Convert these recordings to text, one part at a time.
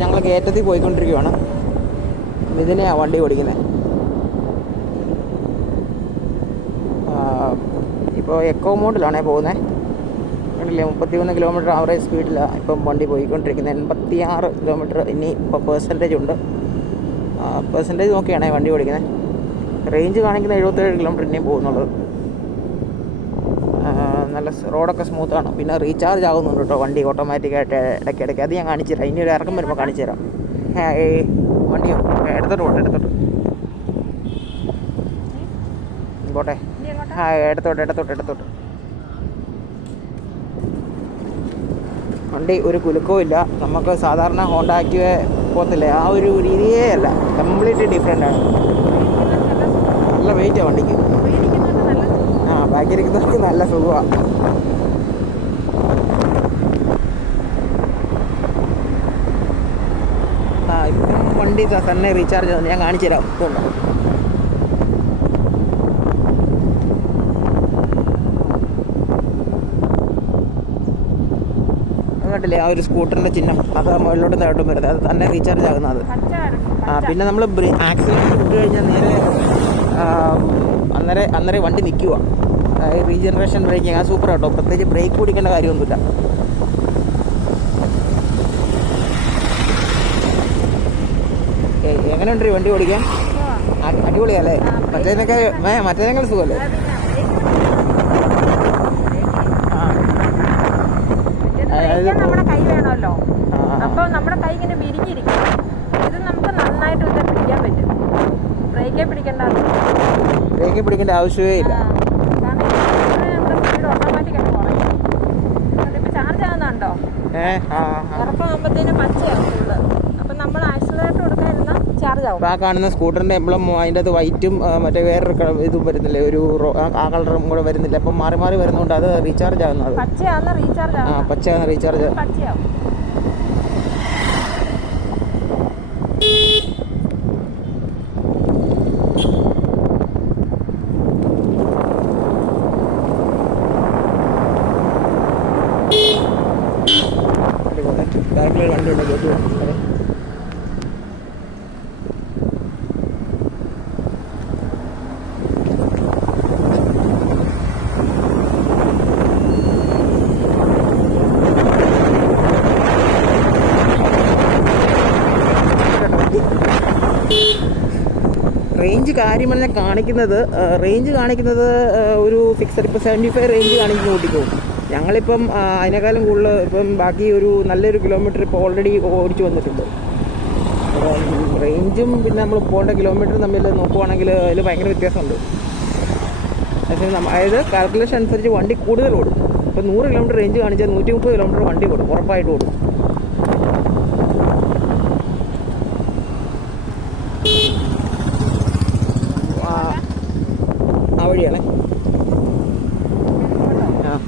ഞങ്ങൾ കയറ്റത്തിൽ പോയിക്കൊണ്ടിരിക്കുകയാണ് ഇതിനെയാണ് വണ്ടി ഓടിക്കുന്നത് ഇപ്പോൾ എക്കോ മോഡിലാണേ പോകുന്നത് കണ്ടില്ലേ? മുപ്പത്തിമൂന്ന് കിലോമീറ്റർ ആവറേജ് സ്പീഡിലാണ് ഇപ്പം വണ്ടി പോയിക്കൊണ്ടിരിക്കുന്നത് എൺപത്തി ആറ് കിലോമീറ്റർ ഇനി ഇപ്പോൾ പേഴ്സന്റേജ് ഉണ്ട്. പേഴ്സന്റേജ് നോക്കിയാണേ വണ്ടി ഓടിക്കുന്നത് റേഞ്ച് കാണിക്കുന്ന എഴുപത്തേഴ് കിലോമീറ്റർ ഇനിയും പോകുന്നുള്ളൂ ആ, നല്ല റോഡൊക്കെ സ്മൂത്താണ് പിന്നെ റീചാർജ് ആകുന്നുണ്ട് കേട്ടോ വണ്ടി ഓട്ടോമാറ്റിക്കായിട്ട് ഇടയ്ക്കിടയ്ക്ക്. അത് ഞാൻ കാണിച്ചു തരാം. ഇനി ഒരു ഇറക്കം വരുമ്പോൾ കാണിച്ചു തരാം. ഏ, ഈ വണ്ടി എടുത്തോട്ട് പോട്ടെ എടുത്തോട്ട്. പോട്ടെ. ആ എടുത്തോട്ട് എടുത്തോട്ട് എടുത്തോട്ട്. വണ്ടി ഒരു കുലുക്കവും ഇല്ല. നമുക്ക് സാധാരണ ഹോണ്ട ആക്റ്റീവ ആ ഒരു രീതിയേ അല്ല. കംപ്ലീറ്റ് ഡിഫറെന്റ് ആണ്. നല്ല വെയിറ്റാണ് വണ്ടിക്ക്. ആ ബാക്കിലിരിക്കുന്നവർക്ക് നല്ല സുഖമാണ് വണ്ടി തന്നെ റീചാർജ് ഞാൻ കാണിച്ചു തരാം. ആ ഒരു സ്കൂട്ടറിന്റെ ചിഹ്നം. അത് മുകളിലോട്ട് താഴോട്ടും വരുന്നത്. അത് തന്നെ റീചാർജ് ആകുന്നത്. ആ പിന്നെ നമ്മൾ ആക്സിഡന്റ് വിട്ട് കഴിഞ്ഞാൽ നേരെ അന്നേരം അന്നേരം വണ്ടി നിൽക്കുക റീജനറേഷൻ ബ്രേക്കിംഗ് ആ സൂപ്പർ കേട്ടോ പ്രത്യേകിച്ച് ബ്രേക്ക് പിടിക്കേണ്ട കാര്യമൊന്നുമില്ല. എങ്ങനെയുണ്ട് വണ്ടി ഓടിക്കാൻ? അടിപൊളിയല്ലേ? മറ്റേതിനൊക്കെ ഏ മറ്റേതിനേക്കാൾ സുഖമല്ലേ? അതായത് നമ്മുടെ കൈ വേണമല്ലോ. ആ, നമ്മുടെ കൈ ഇങ്ങനെ വിരിഞ്ഞിരിക്കും. ഇത് നമുക്ക് നന്നായിട്ട് പിടിക്കാൻ പറ്റും. ബ്രേക്കേ പിടിക്കേണ്ട ബ്രേക്ക് പിടിക്കേണ്ട ആവശ്യമേ ഇല്ല കാരണം ഇതിന് നമ്മുടെ സ്പീഡ് ഓട്ടോമാറ്റിക് ആയിട്ട് കുറയും ഇപ്പൊ ചാർജ് ആകുന്നുണ്ടോ നമ്മൾ ആക്സിലേറ്റർ കൊടുക്കാതിരുന്ന ചാർജ് ആവും. ആ കാണുന്ന സ്കൂട്ടറിന്റെ എംബ്ലം അതിന്റെ അത് വൈറ്റും മറ്റേ വേറൊരു ഇതും വരുന്നില്ലേ? ഒരു ആ- കളറും കൂടെ വരുന്നില്ല? അപ്പം മാറി മാറി വരുന്നതുകൊണ്ട് അത് റീചാർജ് ആകുന്നത് പച്ചയാകുന്ന റീചാർജ് ആ പച്ചയാണ് റീചാർജ് പച്ചയാവും. ബാക്കിലൊരു വണ്ടി ഉണ്ട്. റേഞ്ച് കാര്യം പറഞ്ഞാൽ കാണിക്കുന്നത്. റേഞ്ച് കാണിക്കുന്നത് ഒരു ഫിക്സഡ് ഇപ്പോൾ സെവന്റി ഫൈവ് റേഞ്ച് കാണിക്കുന്ന ഓടിക്കും ഞങ്ങളിപ്പം അതിനേക്കാളും കൂടുതൽ ഇപ്പം ബാക്കി ഒരു നല്ലൊരു കിലോമീറ്റർ ഇപ്പോൾ ഓൾറെഡി ഓടിച്ചു വന്നിട്ടുണ്ട്. റേഞ്ചും പിന്നെ നമ്മൾ പോകേണ്ട കിലോമീറ്ററും തമ്മിൽ നോക്കുവാണെങ്കിൽ അതിൽ ഭയങ്കര വ്യത്യാസമുണ്ട്. പക്ഷേ അതായത് കാൽക്കുലേഷൻ അനുസരിച്ച് വണ്ടി കൂടുതൽ ഓടും. ഇപ്പോൾ നൂറ് കിലോമീറ്റർ റേഞ്ച് കാണിച്ചാൽ നൂറ്റി മുപ്പത് കിലോമീറ്റർ വണ്ടി ഓടും ഉറപ്പായിട്ട് ഓടും ആ ആ വഴിയാണേ ആ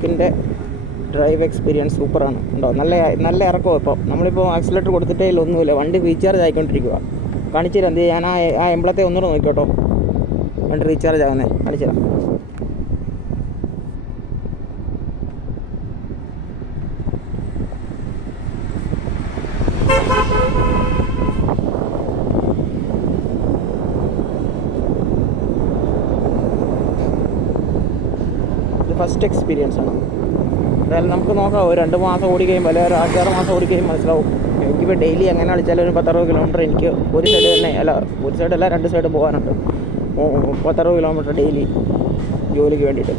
ചേതക്കിന്റെ ഡ്രൈവ് എക്സ്പീരിയൻസ് സൂപ്പറാണ്. ഉണ്ടോ നല്ല നല്ല ഇറക്കമോ ഇപ്പോൾ നമ്മളിപ്പോൾ ആക്സിലേറ്റർ കൊടുത്തിട്ടേ ഒന്നുമില്ല. വണ്ടി റീചാർജ് ആയിക്കൊണ്ടിരിക്കുക കാണിച്ചു തരാം ഞാൻ ആ ആ എംബ്ലത്തെ ഒന്നുകൂടെ നോക്കിക്കോട്ടോ. വണ്ടി റീചാർജ് ആകുന്നേ കാണിച്ചു തരാം ഇത് ഫസ്റ്റ് എക്സ്പീരിയൻസ് ആണ്. എന്തായാലും നമുക്ക് നോക്കാം. ഒരു രണ്ട് മാസം ഓടി കഴിയുമ്പോൾ അല്ലെങ്കിൽ ഒരു അഞ്ചാറ് മാസം ഓടി കഴിയുമ്പോൾ മനസ്സിലാവും. എനിക്കിപ്പോൾ ഡെയിലി എങ്ങനെ കളിച്ചാലും ഒരു പത്തറുപത് കിലോമീറ്റർ എനിക്ക് ഒരു സൈഡ് തന്നെ അല്ല ഒരു സൈഡ് അല്ല രണ്ട് സൈഡ് പോകാനുണ്ട്. പത്തറുപത് കിലോമീറ്റർ ഡെയിലി ജോലിക്ക് വേണ്ടിയിട്ട്.